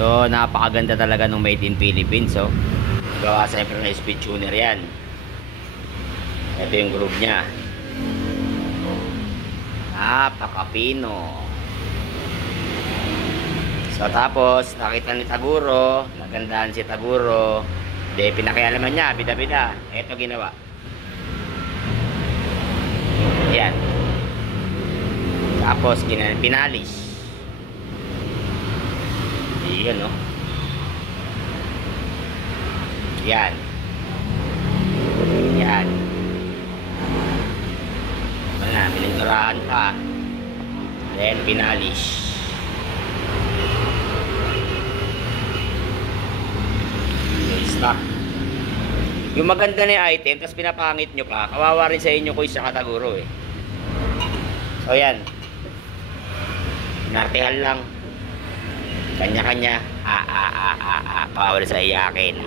So napakaganda talaga ng made in Philippines. So gawa siyempre ng speed tuner yan. Ito yung groove nya. Napakapino. So tapos nakita ni Taguro, nagandahan si Taguro, de pinakialaman niya, bida-bida. Ito ginawa. Yan. Tapos pinalis. Yan, no? Yan. Yan. Wala, pininturahan pa. Then pinalis. Stock. Yung maganda na yung item, tapos pinapangit nyo pa, kawawa rin sa inyo kuy sa Kataguro eh. So yan. Nartehan lang. Kanya-kanya. Bawal sa iyakin.